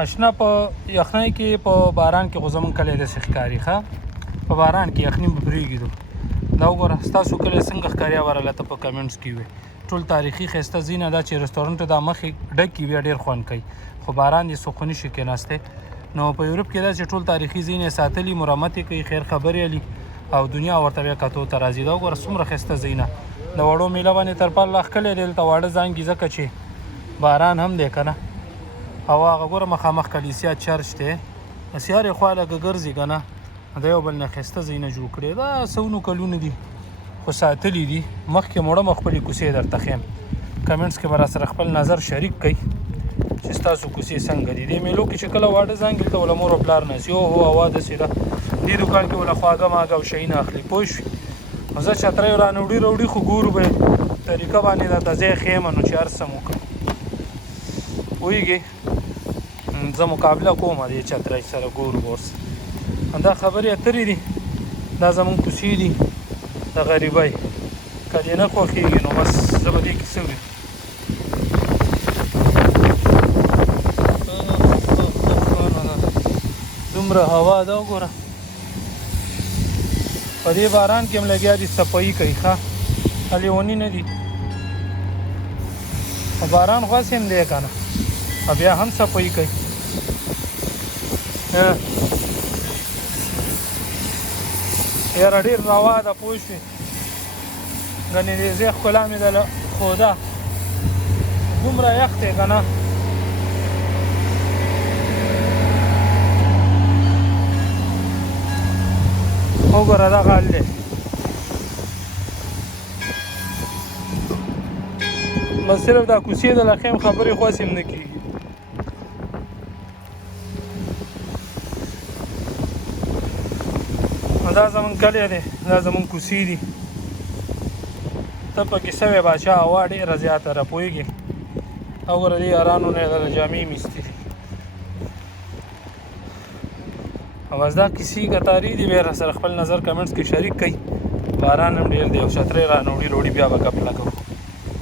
اشنا په یخنۍ کې په باران کې خو زمونږ کلی داسې ښکاري ښه په باران کې یخني به پرېږدو دا وګوره ستاسو کلی څنګه ښکاري هغه راته په کمنټس کې وي ټول تاریخي ښایسته ځایونه دا چې رستورانټ دا مخې ډکې وي ډېر خوند کوي خو باران یې سخوني شي کېناستی نو په یورپ کې دا چې ټول تاریخي ځایونه یې ساتلي مرمت یې کوي خیر خبرې علي او دنیا ورته بیا کتو ته راځي دا وګوره څومره ښایسته ځایونه د وړو میله باندې تر پرله ښکلی دی دلته واړه زانګي ځکه چې باران هم دی که نه او هغه ګوره مخامخ کلیسیا چرچ دی د سیارې خوا لږه ګرځي که نه د یو بل نه ښایسته ځایونه جوړ کړي دا سونو کلونه دي خو ساتلي دي مخکې مړه خپلې کوڅې درته ښیم کمنټس کې به راسره خپل نظر شریک کوئ چې ستاسو کوڅې څنګه دي دې میلو کې چې کله واړه زانګي ته وله مور او پلار ناستي او هو هوا داسې ده دې دوکان کې وله خواږه ماږه او شیونه اخلي پوه شوې نو زه چترۍ رانه وړي خو ګورو به طریقه باندې درته ځای ښیم نو چې هر څه مو وکړم پوهېږې زه مقابله کوم دې چترۍ سره ګورو به ورسره دا خبرې اترې دي دا زمونږ کوڅې دي د غریبۍ که دې نه خوښېږي نو بس زه به دې کې څه ویم دومره هوا ده وګوره په دې باران کې هم لګیا دي صفایي کوي ښه لیوني نه دي باران خاص هم دی که نه بیا هم صفایي کوي یاره ډېر روا ده پوه شوې ګنې دې ځای ښکلا مې ده ښوده دومره یخ دی که نه وګوره دغه حال دی بس صرف دا کوڅې د لخیم خبرې خواسې هم نه کېږي دا زمونږ کلی دی دا زمونږ کوڅې دي ته پکې سوی باچا هوا ډېره زیاته ده پوهېږې وګوره دې یارانو نه یې جامې مې ایستې دي او بس دا کیسې کتاري دي بیا راسره خپل نظر کمنټس کې شریک کړئ باران هم ډېر دی او چترۍ رانه وړي بیا به ګپ لګوو